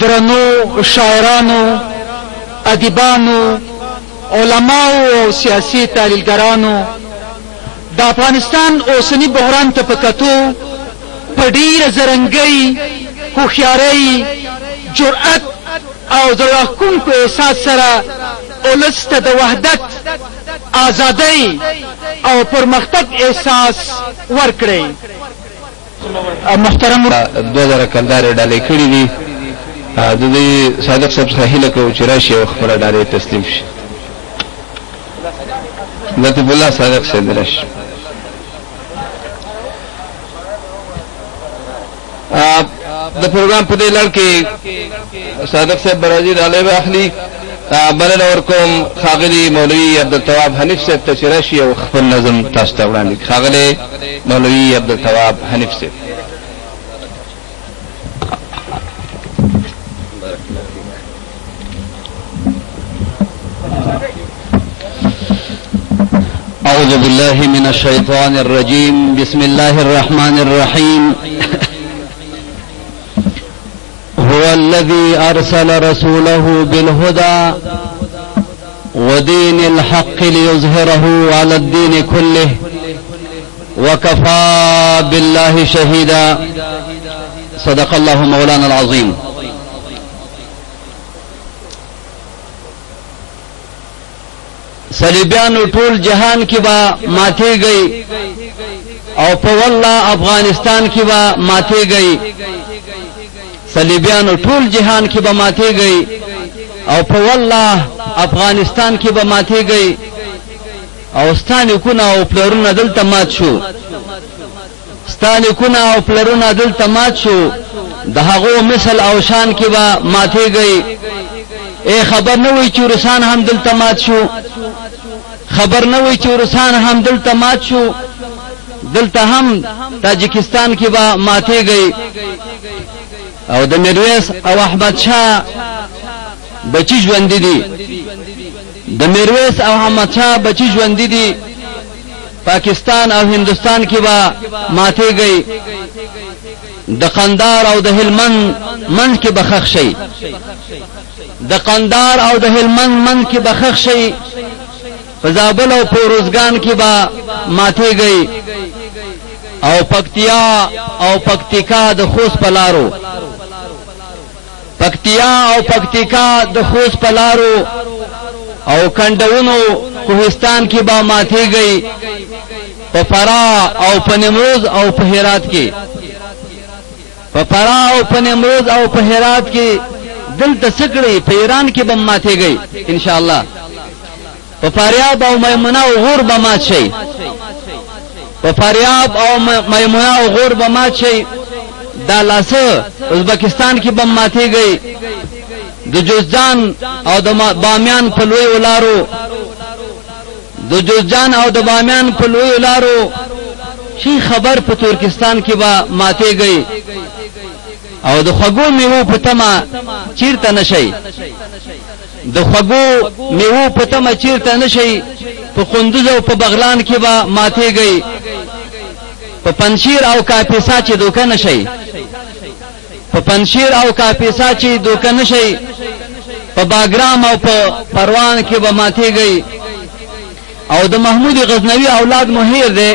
درنو شاعرانو، ادیبانو، علماو او سیاسي تحلیلګرانو، د افغانستان اوسنی بحران ته په کتو په ډیره زرنګۍ، هوښیارۍ، جرأت او زړه راښکونکو احساس سره ولس ته د وحدت، ازادۍ او پرمختګ احساس ورکړئ. محترم 2000 کلدارې ډالۍ کړي دي. د دې صادق صاحب څخه هیله کوو چې راشي او خپله ډالۍ تسلیم شي. لطیف الله صادق صاحب راشي. د پروګرام په دې لړ کې صادق صاحب برازي ډالۍ به اخلي. بلنه ورکوم ښاغلي مولوي عبدالتواب حنیف صاحب ته چې راشي او خپل نظم تاسو ته وړاندې کړي. ښاغلی مولوي عبدالتواب حنیف صاحب. أعوذ بالله من الشيطان الرجيم. بسم الله الرحمن الرحيم. هو الذي أرسل رسوله بالهدى ودين الحق ليظهره على الدين كله وكفى بالله شهيدا. صدق الله مولانا العظيم. صلیبیانو ټول جهان کی با ماتی گئی او په والله افغانستان کی با ماتی گئی. صلیبیانو ټول جهان کی با ماتی گئی او په والله افغانستان کی با ماتی گئی. او ستانی کونه او پلرونه دلته مات شو. ستانی کونه او پلرونه دلته مات شو. د هغو مثل او شان کی با ماتی گئی. اے خبر نه وي چې روسان هم دلته مات شو. خبر نه وي چې روسان هم دلته مات شو. دلته هم تاجکستان کې به ماتې گئی. او د میرویس او احمد شاه بچی ژوند دي. د میرویس او احمد شاه بچی ژوند دي. پاکستان او هندستان کې به ماتې گئی. د قندار او د هلمند منځ کې به ښخ شي. د قندار او د هلمند منځ کې به ښخ شي. په زابل او پروزګان کې به ماتې گئی. او پکتیا او پکتیکا د خوست پلارو. پکتیا او پکتیکا د خوست پلارو او کندونو کوهستان کې به ماتې گئی. په فرا او په نیمروز او په هرات کې. په فرا او په نیمروز او په هرات کې دلته سکړې. په ایران کې به ماتې گئی ان شاء الله. په فاریاب او میمونه او غور به مات شي. په فاریاب او میمونه او غور به مات شي. دا لاسه ازبکستان کې به ماتې گئی. د جوزجان او د بامیان په لوی ولارو. د جوزجان او د بامیان په لوی ولارو شي خبر په ترکستان کې به ماتې گئی. او د خوګو میوه په تمه چیرته نشي. د خوګو میوه په تمه چیرته نشي. په قندوز او په بغلان کې به ماتې گئی. په پنشیر او کاپیسا چې دوکه نشي. په پنشیر او کاپیسا چې دوکه نشي. په باګرام او په پروان کې به ماتې گئی. او د محمود غزنوي اولاد مو هیر دی.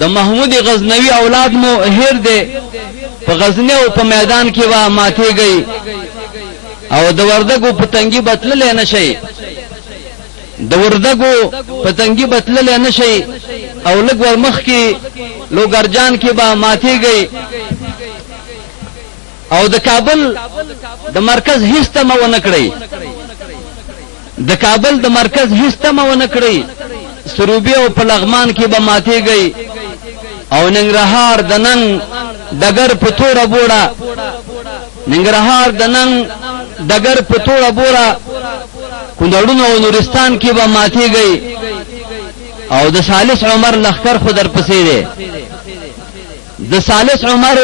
د محمود غزنوي اولاد مو هیر دی. په غزنی او په میدان کې به ماتې گئی. او د وردګو پتنګي بتللې نشي. د وردګو پتنګي بتللې نشي. او لګ ورمخ کې لوګرجان کې به ماتې گئی. او د کابل د مرکز هیڅ تمه ونه کړی. د کابل د مرکز هیڅ تمه ونه کړی. سروبي او په لغمان کې به ماتې گئی. او ننګرهار د نن دګر په توړه بوړه. ننګرهار د نن دګر په توړه بوړه. کندړونو او نورستان کې به ماتې گئی. او د ثالث عمر لخر خو در پسې دی. د ثالث عمر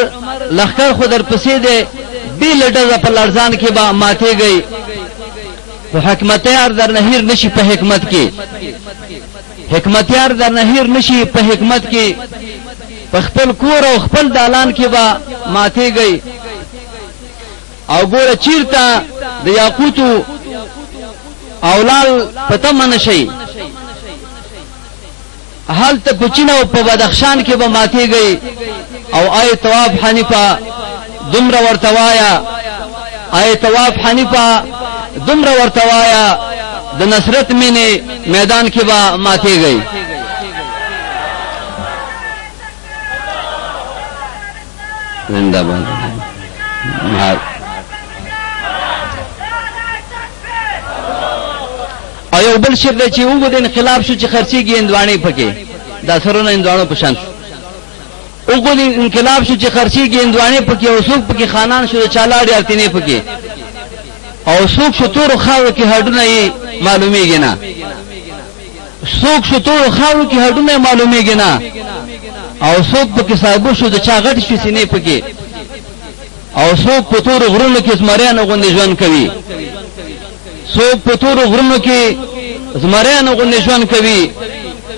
لخر خو در پسې دی. بی لډه په لړزان کې به ماتې گئی. خو حکمتیار در نهیر نشي په حکمت کې. حکمتیار در نهیر نشي په حکمت کې. په خپل کور او خپل دالان کې به ماتې گئی. او ګوره چیرته د یاقوتو او لال پته من شي هلته په چین او په بدخشان کې به ماتېږي او آی طواف حنیفه دومره ورته وایا آی طواف حنیفه دومره ورته وایا د نصرت مینې میدان کې به ماتېږي زنده باد او یو بل شی دی چې وګورئ انقلاب شو چې خرڅېږي هندواڼې پکې دا سرونه هندواڼو په شان وګورئ انقلاب شو چې خرڅېږي هندواڼې پکې او څوک پکې خانان شو د چالاړې ارتینې پکې او څوک شو تورو خاورو کې هډونه یې معلومیږي نه څوک شو تورو خاورو کې هډونه یې معلومیږي نه او څوک پکې صاحب شو د چا غټ شو سینې پکې او څوک په تورو غرونو کې زمریانو غوندې ژوند کوي څوک په تورو غرونو کې زمریانو غوندې ژوند کوي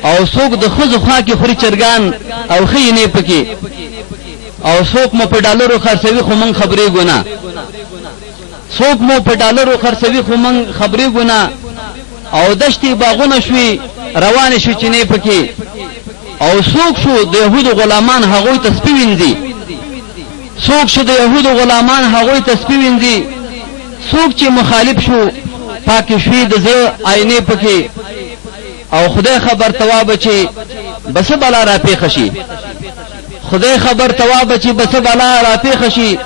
او څوک د ښځو خوا کې خوري چرګان او ښې یې پکې او څوک مو په ډالرو خرڅوي خو موږ خبرېږو نه څوک مو په ډالرو خرڅوي خو موږ خبرېږو نه او دشتې باغونه شوي روانې شوې چینې پکې او څوک شو د یهودو غلامان هغوی ته سپي وینځي څوک شو د یهودو غلامان هغوی ته سپي وینځي څوک چې مخالف شو پاکې شوي د زړه آینې پکې او خدای خبر توابه چې بس بلا را پیښه شي خدای خبر توابه چې بس بلا را پیښه شي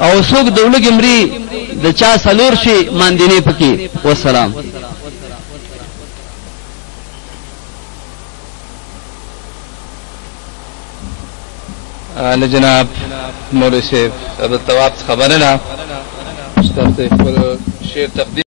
او څوک د ولږې مري د چا سلور شي ماندینې پکې والسلام جناب مولوی صاحب عبدالتواب خبرنا استاذ خپل شعر تقدیم